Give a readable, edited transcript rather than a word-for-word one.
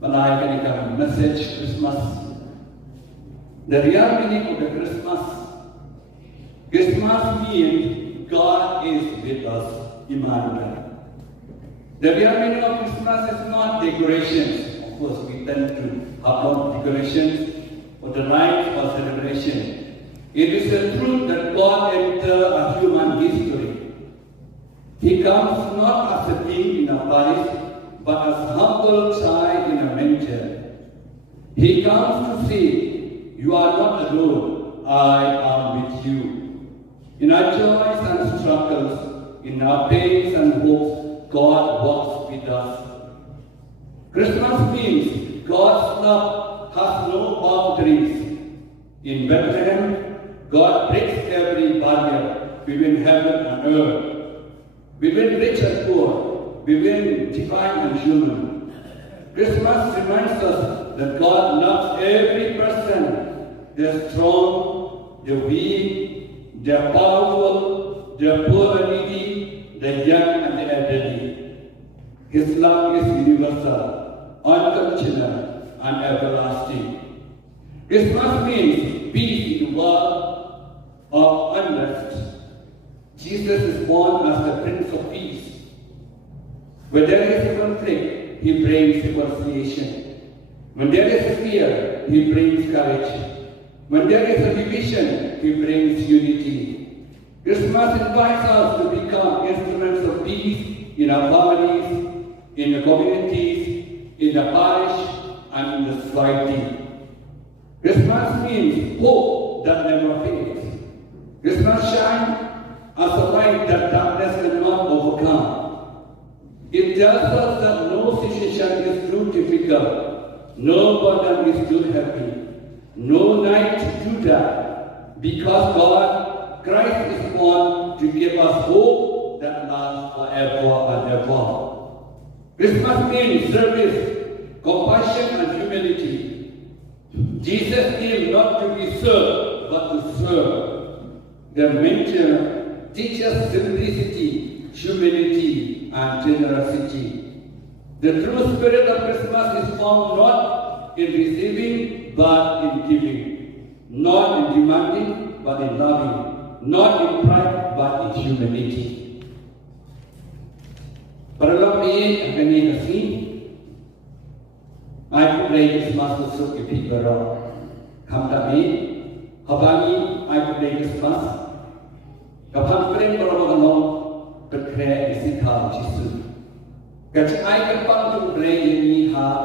Malaika message Christmas. The real meaning of the Christmas means God is with us, Emmanuel. The real meaning of Christmas is not decorations. Of course, we tend to have decorations for the rites or celebration. It is the truth that God enters a human history. He comes not as a king in a palace, but as a humble child in a manger. He comes to say, you are not alone, I am with you. In our joys and struggles, in our pains and hopes, God walks with us. Christmas means God's love has no boundaries. In Bethlehem, God breaks every barrier between heaven and earth, between rich and poor, between divine and human. Christmas reminds us that God loves every person, the strong, the weak, the powerful, the poor and needy, the young and the elderly. His love is universal, unconditional, and everlasting. Christmas means peace in a world of unrest. Jesus is born as the Prince of Peace. When there is conflict, He brings reconciliation. When there is fear, He brings courage. When there is a division, He brings unity. Christmas invites us to become instruments of peace in our families, in the communities, in the parish, and in the society. Christmas means hope that never fades. Christmas shines as a light that darkness cannot overcome. It tells us that no situation is too difficult, no burden is too heavy, no night too dark, because God, Christ is born to give us hope that lasts forever and ever. Christmas means service, compassion, and humility. Jesus came not to be served, but to serve. The manger teaches simplicity, humility, and generosity. The true spirit of Christmas is found not in receiving, but in giving. Not in demanding, but in loving. Not in pride, but in humility. Para lebih akan kasih, I pray Christmas masuk ke pibara. Kami, habani I pray Christmas. Kapag pray para magalong berkreasi Yesus. Kacang I kapag tu pray ini ha.